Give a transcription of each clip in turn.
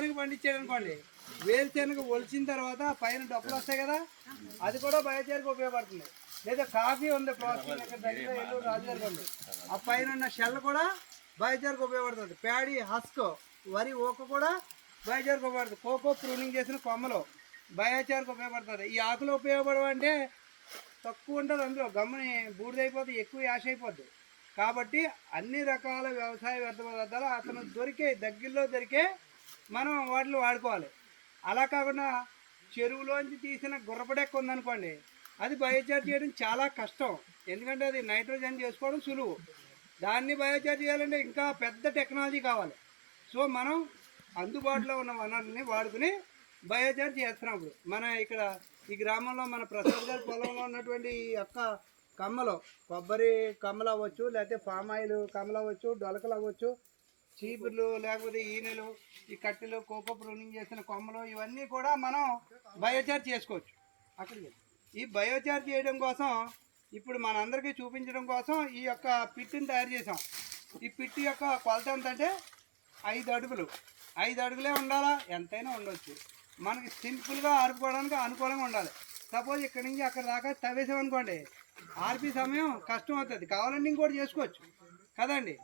వేరుశనగ పండించాడు అనుకోండి, వేరుశనగ ఒలిచిన తర్వాత పైన డబ్బులు వస్తాయి కదా, అది కూడా బయోచార్కి ఉపయోగపడుతుంది. లేదా కాఫీ ఉంది ప్రాసెసింగ్ ఇక్కడ దగ్గర ఏలూరు రాజుగారికి ఉంది, ఆ పైన ఉన్న షెల్ కూడా బయోచార్కి ఉపయోగపడుతుంది. ప్యాడీ హస్క్ వరి ఓక కూడా బయోచార్కి ఉపయోగపడుతుంది. కోకో ప్రూనింగ్ చేసిన కొమ్మలు బయోచార్కి ఉపయోగపడుతుంది. ఈ ఆకులు ఉపయోగపడవంటే తక్కువ ఉంటుంది, అందులో గమ్ముని బూడిదైపోతుంది, ఎక్కువ యాష అయిపోద్ది. కాబట్టి అన్ని రకాల వ్యవసాయ వ్యర్థ పదార్థాలు అతను దగ్గరలో దొరికే మనం వాటిని వాడుకోవాలి. అలా కాకుండా చెరువులోంచి తీసిన గుర్రపడెక్క ఉందనుకోండి, అది బయోచార్ చేయడం చాలా కష్టం. ఎందుకంటే అది నైట్రోజన్ చేసుకోవడం సులువు. దాన్ని బయోచార్ చేయాలంటే ఇంకా పెద్ద టెక్నాలజీ కావాలి. సో మనం అందుబాటులో ఉన్న వనరుల్ని వాడుకుని బయోచార్ చేస్తున్నాం. ఇప్పుడు మన ఇక్కడ ఈ గ్రామంలో మన ప్రసాద్ గారి పొలంలో ఉన్నటువంటి ఈ యొక్క కమ్మలు, కొబ్బరి కమ్మలు అవ్వచ్చు, లేకపోతే ఫామ్ ఆయిల్ కమ్మలు అవ్వచ్చు, డొలకలు అవ్వచ్చు, చీపుర్లు, లేకపోతే ఈనెలు, ఈ కట్టెలు, కోకో ప్రూనింగ్ చేసిన కొమ్మలు, ఇవన్నీ కూడా మనం బయోచార్ చేసుకోవచ్చు. అక్కడికి ఈ బయోచార్ చేయడం కోసం ఇప్పుడు మనందరికీ చూపించడం కోసం ఈ యొక్క పిట్టిని తయారు చేసాం. ఈ పిట్టి యొక్క కొలత ఎంతంటే 5 అడుగులు. 5 అడుగులే ఉండాలా, ఎంతైనా ఉండొచ్చు. మనకి సింపుల్గా ఆరుకోవడానికి అనుకూలంగా ఉండాలి. సపోజ్ ఇక్కడి నుంచి అక్కడ దాకా తవ్వేసామనుకోండి, ఆర్పి సమయం కష్టం అవుతుంది. కావాలంటే ఇంకోటి చేసుకోవచ్చు కదండి.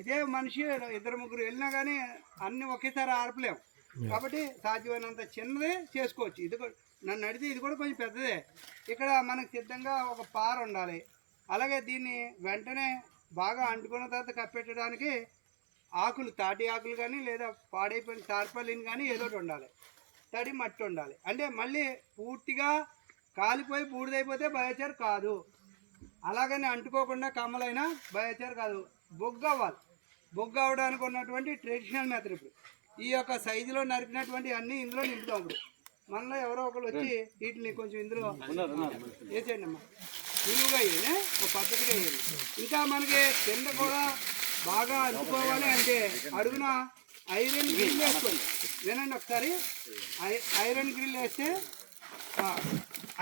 ఇదే మనిషి 2-3 వెళ్ళినా కానీ అన్నీ ఒకేసారి ఆర్పలేము. కాబట్టి సాధ్యమైనంత చిన్నదే చేసుకోవచ్చు. ఇది నన్ను అడిగితే ఇది కూడా కొంచెం పెద్దదే. ఇక్కడ మనకు సిద్ధంగా ఒక పార ఉండాలి. అలాగే దీన్ని వెంటనే బాగా అంటుకున్న తర్వాత కప్పెట్టడానికి ఆకులు, తాటి ఆకులు కానీ లేదా పాడైపోయిన తార్పాలిన్ కానీ ఏదో ఒకటి ఉండాలి. తడి మట్టి ఉండాలి. అంటే మళ్ళీ పూర్తిగా కాలిపోయి బూడిదైపోతే బయోచార్ కాదు. అలాగని అంటుకోకుండా కమ్మలైనా బయోచార్ కాదు. బొగ్గు అవ్వాలి. బొగ్గు అవ్వడానికి ఉన్నటువంటి ట్రెడిషనల్ మెథడ్ ఇప్పుడు ఈ యొక్క సైజులో నరికినటువంటి అన్నీ ఇందులో నింపుతాం. ఇప్పుడు మనలో ఎవరో ఒకరు వచ్చి వీటిని కొంచెం ఇందులో వేసేయండి అమ్మా, నిలువుగా వేయండి, ఒక పద్ధతిగా వేయండి. ఇంకా మనకి కింద కూడా బాగా అంటుకోవాలి అంటే అడుగున ఐరన్ గ్రిల్ వేసుకోండి. వినండి ఒకసారి, ఐరన్ గ్రిల్ వేస్తే,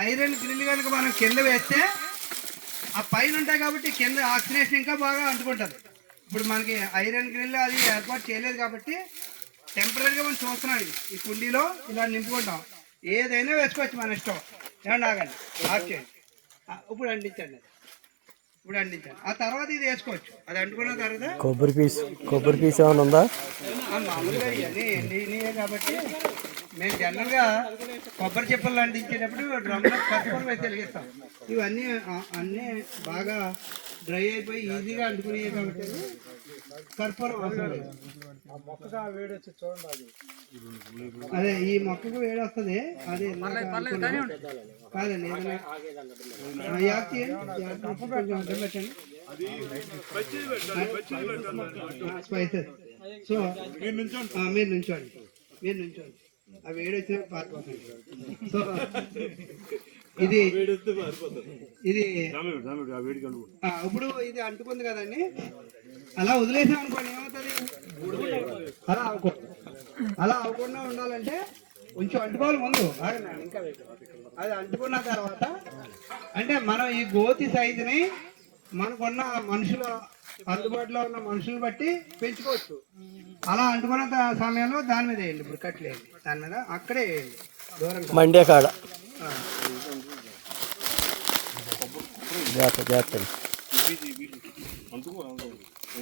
ఐరన్ గ్రిల్ కనుక మనం కింద వేస్తే ఆ పైన ఉంటాయి కాబట్టి కింద ఆక్సినేషన్ ఇంకా బాగా అంటుకుంటుంది. ఇప్పుడు మనకి ఐరన్ గ్రిల్ అది ఏర్పాటు చేయలేదు కాబట్టి టెంపరీగా మనం చూస్తున్నాం. ఇది ఈ కుండీలో ఇలా నింపుకుంటాం. ఏదైనా వేసుకోవచ్చు మన ఇష్టం. ఏమన్నా ఆగండి, ఆఫ్ చేయండి. ఇప్పుడు అంటించండి, ఇప్పుడు అంటించండి. ఆ తర్వాత ఇది వేసుకోవచ్చు. అది అంటుకున్న తర్వాత కొబ్బరి పీస్ ఏమైనా ఉందా? మామూలుగా ఇవన్నీ కాబట్టి మేము జనరల్గా కొబ్బరి చెప్పలు అంటించేటప్పుడు డ్రమ్లో కర్పూరం వేసి వెలిగిస్తాం. ఇవన్నీ అన్నీ బాగా డ్రై అయిపోయి ఈజీగా అంటుకునేవి కాబట్టి కర్పూరం అవసరం లేదు. అదే ఈ మొక్కకు వేడి వస్తుంది. అదే కాదండి, స్పైసెస్. సో మీరు నుంచోండి, ఆ వేడి వచ్చిన పారిపోతుంది. సో ఇది ఇప్పుడు ఇది అంటుకుంది కదండి, అలా వదిలేసాం అనుకోండి ఏమవుతుంది, అలా అవ్వకుండా ఉండాలంటే కొంచెం అంటుకోవాలి ముందు. ఇంకా అది అంటుకున్న తర్వాత అంటే మనం ఈ గోతి సైజుని మనకున్న మనుషులు, అందుబాటులో ఉన్న మనుషులు బట్టి పెంచుకోవచ్చు. అలా అంటుకున్న సమయంలో దాని మీద వేయండి. ఇప్పుడు కట్లేయండి, దాని మీద అక్కడే వేయండి, దూరం మండే కాడ.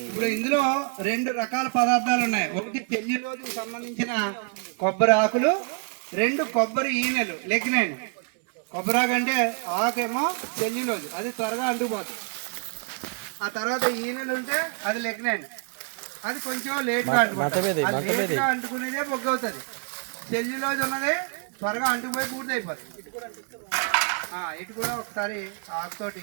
ఇప్పుడు ఇందులో 2 రకాల పదార్థాలు ఉన్నాయి. ఒకటి పెళ్లిలోకి సంబంధించిన కొబ్బరి ఆకులు, 2 కొబ్బరి ఈనెలు, లెగ్నైన్. కొబ్బరి ఆకు అంటే ఆకేమో పెళ్లిలోజు, అది త్వరగా అంటుకుపోతుంది. ఆ తర్వాత ఈనెలు ఉంటే అది లెగ్నైన్, అది కొంచెం లేట్గా అంటుకునేదే బొగ్గు అవుతుంది. పెళ్లిలోజు ఉన్నది త్వరగా అంటుకుపోయి పూర్తి అయిపోతుంది. ఇటు కూడా ఒకసారి ఆకుతోటి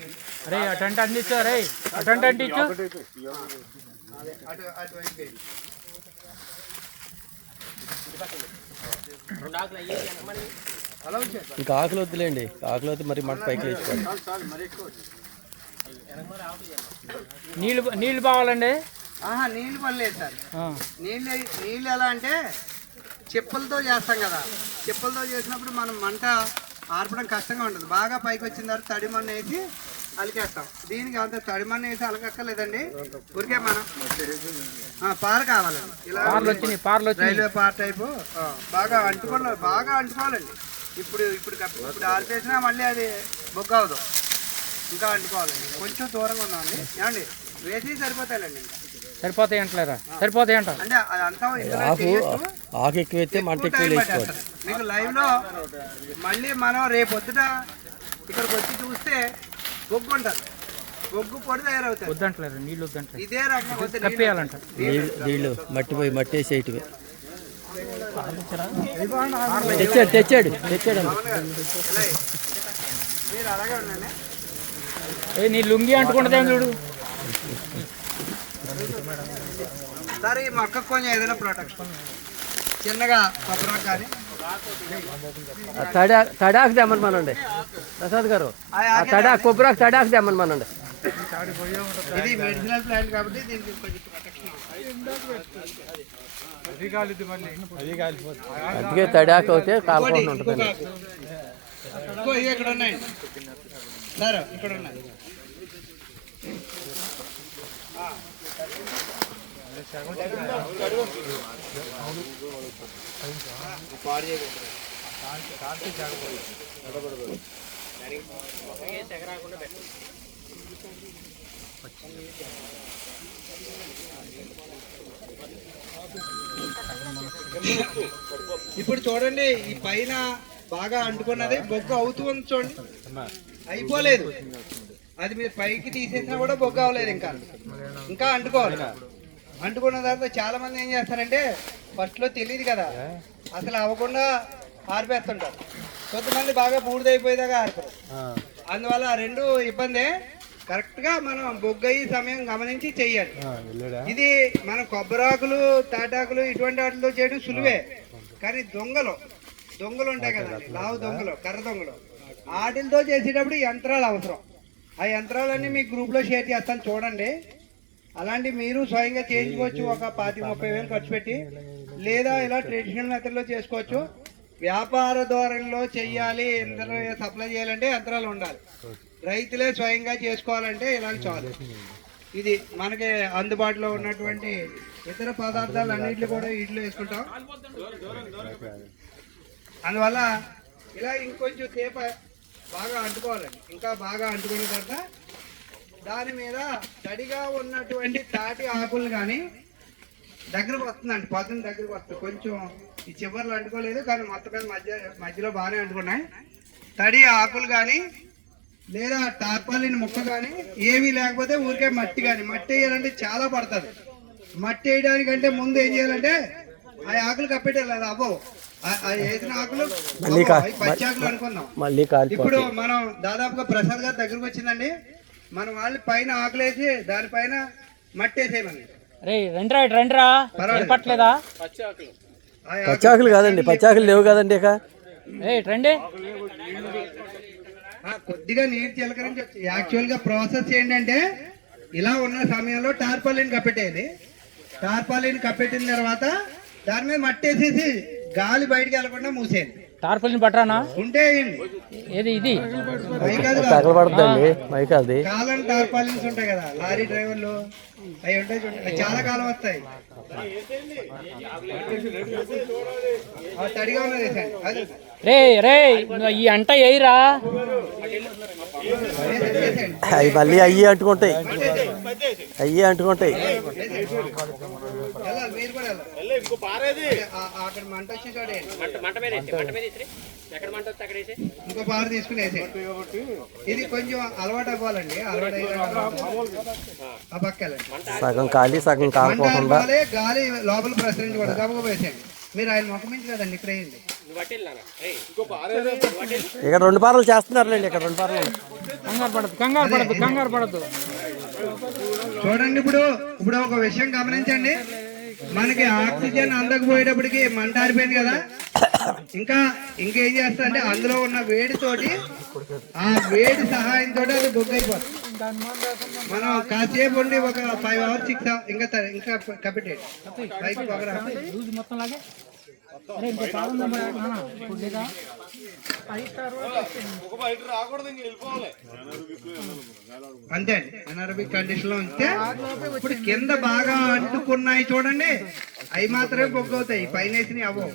ఇంకా ఆకులు వద్దులేండి, ఆకులు వద్దు మరి మన పైకి నీళ్ళు బావాలండి. నీళ్ళు పడలేదు సార్. నీళ్ళు ఎలా అంటే చెప్పులతో చేస్తాం కదా, చెప్పులతో చేసినప్పుడు మనం మంట ఆర్పడం కష్టంగా ఉంటుంది. బాగా పైకి వచ్చిన తర్వాత తడి మన్ను వేసి అలికేస్తాం. దీనికి అంత తడిమన్న వేసి అలకక్కర్లేదండి. ఊరికే మనం పార కావాలండి. ఇలా రైల్వే పార టైపు బాగా అంటుకోవాలండి. ఇప్పుడు ఆరిపేసినా మళ్ళీ అది బొగ్గ అవదు, ఇంకా అంటుకోవాలండి. కొంచెం దూరంగా ఉన్నామండి. ఏమండి వేసి సరిపోతాయండి. సరిపోతాయి అంట అంటే అదంతా ఆకు ఎక్కువైతే మంట ఎక్కువ వేసుకోవాలి. మీకు లైవ్ లో మళ్ళీ మనం రేపొద్దుట ఇక్కడికి వచ్చి చూస్తే బొగ్గు ఉంటుంది. బొగ్గు పొడి తయారవుతుంది. వద్దంటలేరు నీళ్ళు వద్దంటారు. ఇదే రకంగా కప్పేయాలంట. నీళ్ళు మట్టి వేసేటివి తెచ్చాడు. మీరు అలాగే ఉండండి. నీ లుంగి అంటుకుంటుందేం చూడు. సరే ఈ మొక్కకు కొంచెం ఏదైనా ప్రొటెక్షన్ చిన్నగా కొబ్బరి కానీ తడాకు తెమ్మనమానండి ప్రసాద్ గారు. కొబ్బరాకు తడాకు తెమ్మనమానండి. ఇది మెడిసినల్ ప్లాంట్ కాబట్టి దీనికి కొంచెం ప్రొటెక్షన్. అందుకే తడాకు అయితే కాకుండా ఉంటుంది. ఇక్కడ ఉన్నాయండి సార్, ఇక్కడ ఉన్నాయి. ఇప్పుడు చూడండి, ఈ పైన బాగా అంటుకున్నది బొగ్గు అవుతుంది చూడండి. అయిపోలేదు, అది మీరు పైకి తీసేసినా కూడా బొగ్గు అవ్వలేదు. ఇంకా అంటుకోవాలి. అంటుకున్న తర్వాత చాలా మంది ఏం చేస్తారంటే ఫస్ట్ లో తెలియదు కదా, అసలు అవ్వకుండా ఆరిపేస్తుంటారు. కొంతమంది బాగా బూడిదైపోయేదాకా ఆరిపోరు. అందువల్ల ఆ రెండు ఇబ్బందే. కరెక్ట్ గా మనం బొగ్గయి సమయం గమనించి చెయ్యాలి. ఇది మనం కొబ్బరాకులు, తాటాకులు ఇటువంటి వాటితో చేయడం సులువే. కానీ దొంగలు ఉంటాయి కదండి, లావు దొంగలు, కర్ర దొంగలు, వాటితో చేసేటప్పుడు యంత్రాలు అవసరం. ఆ యంత్రాలన్నీ మీ గ్రూప్ లో షేర్ చేస్తాను, చూడండి. అలాంటి మీరు స్వయంగా చేయించుకోవచ్చు. ఒక 20-30 వేలు ఖర్చు పెట్టి, లేదా ఇలా ట్రెడిషనల్ మెథడ్ లో చేసుకోవచ్చు. వ్యాపార ధోరణిలో చెయ్యాలి, ఇందులో సప్లై చేయాలంటే యంత్రాలు ఉండాలి. రైతులే స్వయంగా చేసుకోవాలంటే ఇలాంటి చాలు. ఇది మనకి అందుబాటులో ఉన్నటువంటి ఇతర పదార్థాలు అన్నింటినీ కూడా వీటిలో వేసుకుంటాం. అందువల్ల ఇలా ఇంకొంచెం సేపు బాగా అంటుకోవాలండి. ఇంకా బాగా అంటుకున్న తర్వాత దాని మీద తడిగా ఉన్నటువంటి తాటి ఆకులు కానీ దగ్గరకు వస్తుందండి. పదును దగ్గరకు వస్తుంది. కొంచెం ఈ చివర్లు అంటుకోలేదు, కానీ మొత్తం మధ్యలో బాగానే అంటుకున్నాయి. తడి ఆకులు కానీ లేదా టార్పాలిన్ ముక్క కానీ ఏమీ లేకపోతే ఊరికే మట్టి కానీ, మట్టి వేయాలంటే చాలా పడుతుంది. మట్టి వేయడానికంటే ముందు ఏం చేయాలంటే ఆ ఆకులు కప్పెట్టాలి. అది అవ్వవు, వేసిన ఆకులు పచ్చి ఆకులు అనుకుందాం. ఇప్పుడు మనం దాదాపుగా ప్రసాద్ గారి దగ్గరకు వచ్చిందండి. మన వాళ్ళు పైన ఆకులు వేసి దానిపైన మట్టి వేసేయమని. పచ్చాకులు కాదండి, పచ్చాకులు లేవు కదండి. ఇక కొద్దిగా నీరు చిలకరించి యాక్చువల్ గా ప్రాసెస్ ఏంటంటే ఇలా ఉన్న సమయంలో టార్పాలిన్ కప్పెట్టేది. టార్పాలిన్ కప్పెట్టిన తర్వాత దాని మీద మట్టి వేసేసి గాలి బయటికి వెళ్ళకుండా మూసేయండి. టార్పాలిన్ పట్టరానా ఉంటే ఇది కాలం టార్పాలిన్స్ ఉంటాయి కదా, లారీ డ్రైవర్లు అవి ఉంటాయి చూడండి, చాలా కాలం వస్తాయి. తడిగా ఉన్నది అది ఈ అంట ఎయిరా అవి మళ్ళీ అయ్యి అంటుకుంటాయి. మీరు కూడా అక్కడ మంట వచ్చి ఇంకో పార తీసుకుని వేసేయండి. ఇది కొంచెం అలవాటు అవ్వాలండి. అలవాటు ఆ పక్కలే సగం ఖాళీ సగం కాకుండా గాలి లోపల ప్రసరించకూడదు. గబగబ వేసేయండి. మీరు ఆయన మొక్కమించి కదండి ఇక్కడ వేయండి. ఇక్కడ 2 పారలు చేస్తున్నారులేండి. ఇక్కడ 2 పారలు కంగారు పడద్దు. చూడండి, ఇప్పుడు ఒక విషయం గమనించండి. మనకి ఆక్సిజన్ అందకపోయేటప్పటికి మంట ఆరిపోయింది కదా. ఇంకేం చేస్తారంటే అందులో ఉన్న వేడితోటి, ఆ వేడి సహాయంతో అది బొగ్గు అయిపోతుంది. మనం కాసేపు ఉండి ఒక 5 hours 6 hours ఇంకా కప్పెట్టేది. అంతే అండి, ఎనారోబిక్ కండిషన్ లో ఉంచితే ఇప్పుడు కింద బాగా అంటుకున్నాయి చూడండి, అవి మాత్రమే బొగ్గు అవుతాయి, పైన వేసినవి అవ్వవు.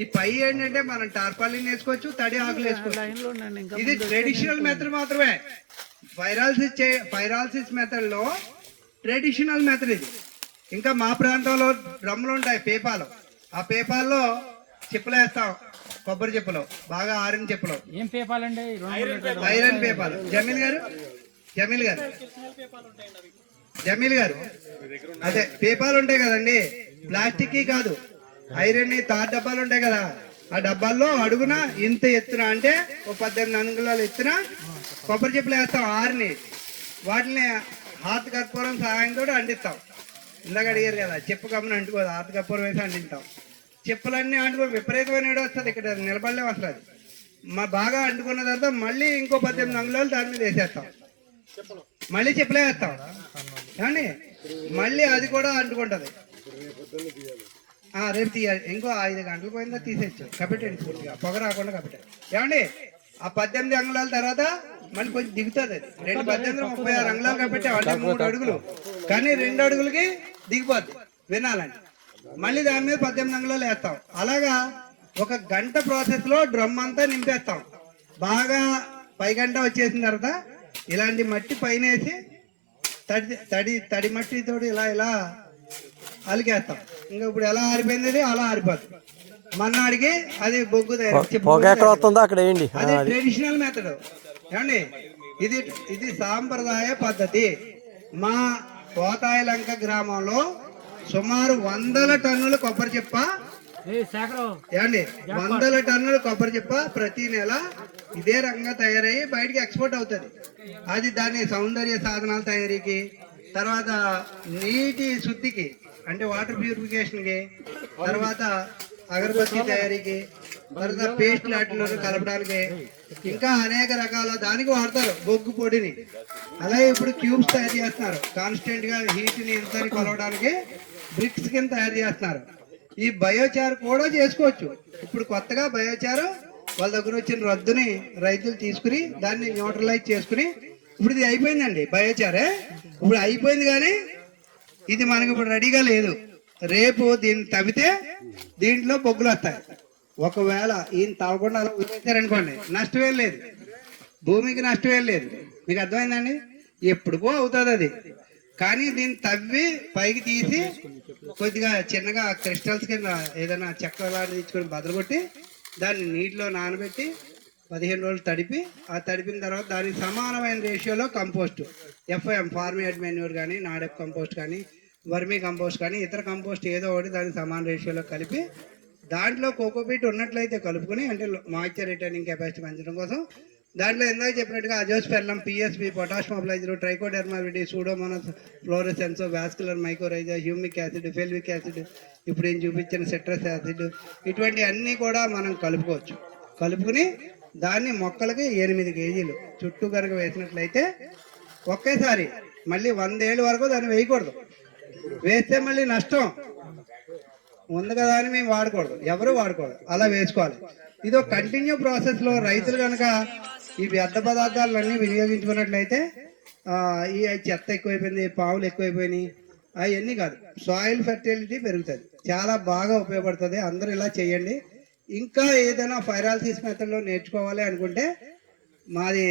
ఈ పై ఏంటంటే మనం టార్పాలిన్ వేసుకోవచ్చు, తడి ఆకులు వేసుకోవచ్చు. ఇది ట్రెడిషనల్ మెథడ్ మాత్రమే. ఫైరాలసిస్ మెథడ్ లో ట్రెడిషనల్ మెథడ్ ఇది. ఇంకా మా ప్రాంతంలో డ్రమ్ములు ఉంటాయి పేపాలు, ఆ పేపాల్లో చిప్పలు వేస్తాం, కొబ్బరి చిప్పలు, బాగా ఆరిన చిప్పలు. ఏం పేపాలండి? ఐరన్ పేపాలు. జమీల్ గారు అదే పేపాలు ఉంటాయి కదండి, ప్లాస్టిక్ కాదు, ఐరన్ తార్ డబ్బాలు ఉంటాయి కదా, ఆ డబ్బాల్లో అడుగున ఇంత ఎత్తున అంటే ఓ 18 అంగుళాలు ఎత్తున కొబ్బరి చిప్పలు వేస్తాం ఆరిని. వాటిని హాత్ కర్పూరం సహాయంతో అంటిస్తాం. ఇందాక అడిగారు కదా, చెప్పు కమ్మని అంటుకోదు, హాత్ కర్పూరం వేసి అంటిస్తాం. చెప్పులన్నీ అంటుకో విపరీతమైన ఏడు వస్తుంది, ఇక్కడ నిలబడలేము అసలు. అది మా బాగా అంటుకున్న తర్వాత మళ్ళీ ఇంకో 18 అంగుళాలు దాని మీద వేసేస్తాం, మళ్ళీ చెప్పులే వేస్తాం కానీ మళ్ళీ అది కూడా అంటుకుంటుంది. రేపు తీయాలి, ఇంకో 5 గంటలు పోయిందా తీసేచ్చు, కపెట్టండి పూర్తిగా, పొగ రాకుండా కపెట్టాలి. ఏమండి ఆ 18 అంగుళాల తర్వాత మళ్ళీ కొంచెం దిగుతుంది. అది 2 18 36 అంగుళాలు కపెట్టాం అంటే 3 అడుగులు, కానీ 2 అడుగులకి దిగిపోద్ది వినాలండి. మళ్ళీ దాని మీద 18 అంగుళాలు వేస్తాం. అలాగా ఒక గంట ప్రాసెస్ లో డ్రమ్ అంతా నింపేస్తాం. బాగా పైగంట వచ్చేసిన తర్వాత ఇలాంటి మట్టి పైన వేసి తడి మట్టితో ఇలా అలికేస్తాం. ఇంకా ఇప్పుడు ఎలా ఆరిపోయింది అలా ఆరిపోతుంది. మన్నాడికి అది బొగ్గు తయారు. అది ట్రెడిషనల్ మెథడ్. ఏమండి ఇది సాంప్రదాయ పద్ధతి. మా కోతాయిలంక గ్రామంలో సుమారు 100 టన్నుల కొబ్బరి చిప్ప, ఏమండి 100 టన్నుల కొబ్బరి చిప్ప ప్రతి నెల ఇదే రకంగా తయారయ్యి బయటికి ఎక్స్పోర్ట్ అవుతుంది. అది దాని సౌందర్య సాధనాల తయారీకి, తర్వాత నీటి శుద్ధికి అంటే వాటర్ ప్యూరిఫికేషన్కి, తర్వాత అగరబత్తి తయారీకి, తర్వాత పేస్ట్ లాంటిలో కలపడానికి, ఇంకా అనేక రకాల దానికి వాడతారు బొగ్గు పొడిని. అలాగే ఇప్పుడు క్యూబ్స్ తయారు చేస్తున్నారు, కాన్స్టెంట్ గా హీట్ ని ఇంత కొలవడానికి బ్రిక్స్ కింద తయారు చేస్తున్నారు. ఈ బయోచార్ కూడా చేసుకోవచ్చు. ఇప్పుడు కొత్తగా బయోచార్ వాళ్ళ దగ్గర వచ్చిన రద్దుని రైతులు తీసుకుని దాన్ని న్యూట్రలైజ్ చేసుకుని ఇప్పుడు ఇది అయిపోయిందండి బయోచారే. ఇప్పుడు అయిపోయింది కానీ ఇది మనకి ఇప్పుడు రెడీగా లేదు. రేపు దీన్ని తవ్వితే దీంట్లో బొగ్గులు వస్తాయి. ఒకవేళ ఈయన తవ్వకుండా అలా వదిలేశారనుకోండి నష్టమేం లేదు, భూమికి నష్టమేం లేదు. మీకు అర్థమైందండి? ఎప్పుడుకో అవుతుంది అది. కానీ దీన్ని తవ్వి పైకి తీసి కొద్దిగా చిన్నగా క్రిస్టల్స్ కింద ఏదైనా చెక్క లాంటిది ఇచ్చుకొని బదలగొట్టి దాన్ని నీటిలో నానబెట్టి 15 రోజులు తడిపి, ఆ తడిపిన తర్వాత దానికి సమానమైన రేషియోలో కంపోస్ట్, ఎఫ్ఐఎం ఫార్మియేట్ మెన్యూర్ కానీ, నాడెప్ కంపోస్ట్ కానీ, వర్మీ కంపోస్ట్ కానీ, ఇతర కంపోస్ట్ ఏదో ఒకటి దానికి సమాన రేషియోలో కలిపి దాంట్లో కోకోపీట్ ఉన్నట్లయితే కలుపుకొని, అంటే మాయిశ్చర్ రిటర్నింగ్ కెపాసిటీ పెంచడం కోసం దాంట్లో ఎందాక చెప్పినట్టుగా azospirillum, PSP, potash mobiliser, trichoderma viride, pseudomonas fluorescens, vascular mycorrhiza, humic acid, fulvic acid, ఇప్పుడు ఏం చూపించిన సిట్రస్ యాసిడ్, ఇటువంటి అన్నీ కూడా మనం కలుపుకోవచ్చు. కలుపుకుని దాన్ని మొక్కలకి 8 కేజీలు చుట్టూ కనుక వేసినట్లయితే ఒకేసారి మళ్ళీ 100 ఏళ్ళ వరకు దాన్ని వేయకూడదు. వేస్తే మళ్ళీ నష్టం ఉంది కదా అని మేము వాడకూడదు, ఎవరు వాడకూడదు, అలా వేసుకోవాలి. ఇది ఒక కంటిన్యూ ప్రాసెస్ లో రైతులు కనుక ఈ వ్యర్థ పదార్థాలన్నీ వినియోగించుకున్నట్లయితే ఈ చెత్త ఎక్కువైపోయింది, పావులు ఎక్కువైపోయినాయి, అవన్నీ కాదు, సాయిల్ ఫెర్టిలిటీ పెరుగుతుంది. చాలా బాగా ఉపయోగపడుతుంది. అందరూ ఇలా చేయండి. ఇంకా ఏదైనా ఫైరాలసిస్ మెథడ్లో నేర్చుకోవాలి అనుకుంటే మాది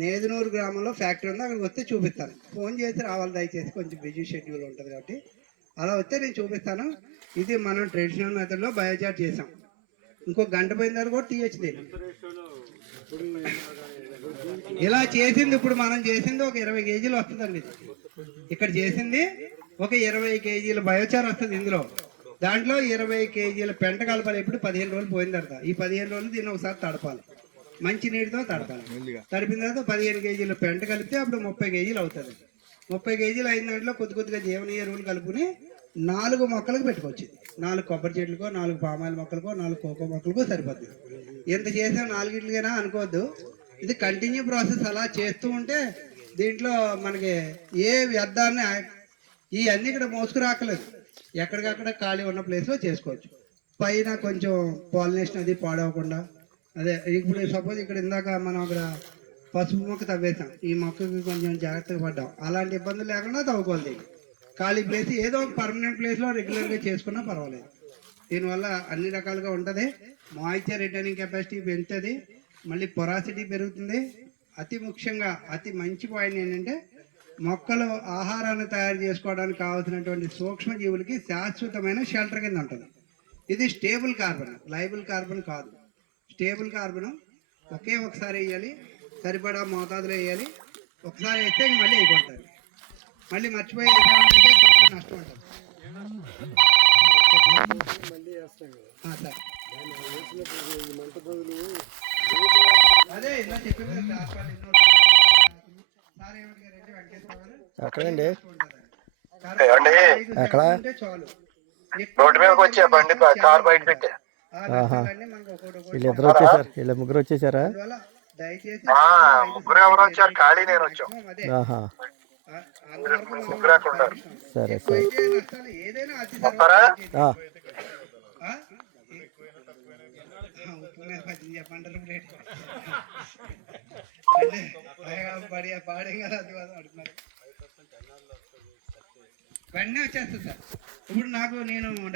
నేదునూరు గ్రామంలో ఫ్యాక్టరీ ఉంది, అక్కడికి వస్తే చూపిస్తాను. ఫోన్ చేసి రావాలి దయచేసి, కొంచెం బిజీ షెడ్యూల్ ఉంటుంది కాబట్టి. అలా వస్తే నేను చూపిస్తాను. ఇది మనం ట్రెడిషనల్ మెథడ్లో బయోచార్ చేసాం. ఇంకో గంట పోయిన తర్వాత కూడా తీయచ్చు. దీన్ని ఇలా చేసింది, ఇప్పుడు మనం చేసింది ఒక 20 కేజీలు వస్తుందండి. ఇక్కడ చేసింది ఒక 20 కేజీల బయోచార్ వస్తుంది. ఇందులో దాంట్లో 20 కేజీల పెంట కలపాలి. ఇప్పుడు 15 రోజులు పోయిన తర్వాత ఈ 15 రోజులు దీన్ని ఒకసారి తడపాలి, మంచి నీటితో తడపాలి. తడిపిన తర్వాత 15 కేజీల పెంట కలిపితే అప్పుడు 30 కేజీలు అవుతుంది. 30 కేజీలు అయిన దాంట్లో కొద్ది జీవనీయ ఎరువులు కలుపుకుని 4 మొక్కలకు పెట్టుకోవచ్చు. 4 కొబ్బరి చెట్లకో, 4 పామాయిల్ మొక్కలకో, 4 కోకో మొక్కలకో సరిపోతుంది. ఎంత చేసినా 4 ఇట్లకైనా అనుకోవద్దు. ఇది కంటిన్యూ ప్రాసెస్. అలా చేస్తూ ఉంటే దీంట్లో మనకి ఏ వ్యర్థాన్ని ఈ అన్ని ఇక్కడ మోసుకురాకలేదు, ఎక్కడికక్కడ ఖాళీ ఉన్న ప్లేస్లో చేసుకోవచ్చు. పైన కొంచెం పాలినేషన్ అది పాడవకుండా, అదే ఇప్పుడు సపోజ్ ఇక్కడ ఇందాక మనం అక్కడ పసుపు మొక్క తవ్వేసాం, ఈ మొక్కకి కొంచెం జాగ్రత్తగా పడ్డాం, అలాంటి ఇబ్బందులు లేకుండా తవ్వుకోవాలి. ఖాళీ ప్లేస్ ఏదో ఒక పర్మనెంట్ ప్లేస్లో రెగ్యులర్గా చేసుకున్నా పర్వాలేదు. దీనివల్ల అన్ని రకాలుగా ఉంటుంది. మాయిశ్చర్ రిటైనింగ్ కెపాసిటీ పెంచుతుంది, మళ్ళీ పొరాసిటీ పెరుగుతుంది. అతి ముఖ్యంగా అతి మంచి పాయింట్ ఏంటంటే మొక్కలు ఆహారాన్ని తయారు చేసుకోవడానికి కావాల్సినటువంటి సూక్ష్మజీవులకి శాశ్వతమైన షెల్టర్ కింద ఉంటుంది. ఇది స్టేబుల్ కార్బన్, లైబుల్ కార్బన్ కాదు. స్టేబుల్ కార్బన్ ఒకే ఒకసారి వేయాలి, సరిపడా మోతాదులో వేయాలి. ఒకసారి వేస్తే మళ్ళీ వేయకూడదు, మళ్ళీ మర్చిపోయి వేసామంటే కొంచెం నష్టం ఉంటుంది. సార్ అదే ఇలా చెప్పారు సార్ ఏమంటారంటే వెంకటేశ్వర ఎక్కడండి? ఎక్కడ చాలు రోడ్డు మీదకి వచ్చా బండి కార్ బయట పెట్టా. వీళ్ళిద్దరు వచ్చేసారు, వీళ్ళ ముగ్గురు వచ్చేసారా? దయచేసి ముగ్గురు ఎవరు వచ్చారు, ఖాళీ నేను వచ్చాం. ఆహా, ముగ్గురు అక్కడ ఉన్నారు. సరే సరే. ఏదైనా అతి వస్తారా? చెప్పంటారు పాడే కదా అది అడుగుతున్నారు. వెంటనే వచ్చేస్తుంది సార్. ఇప్పుడు నాకు నేను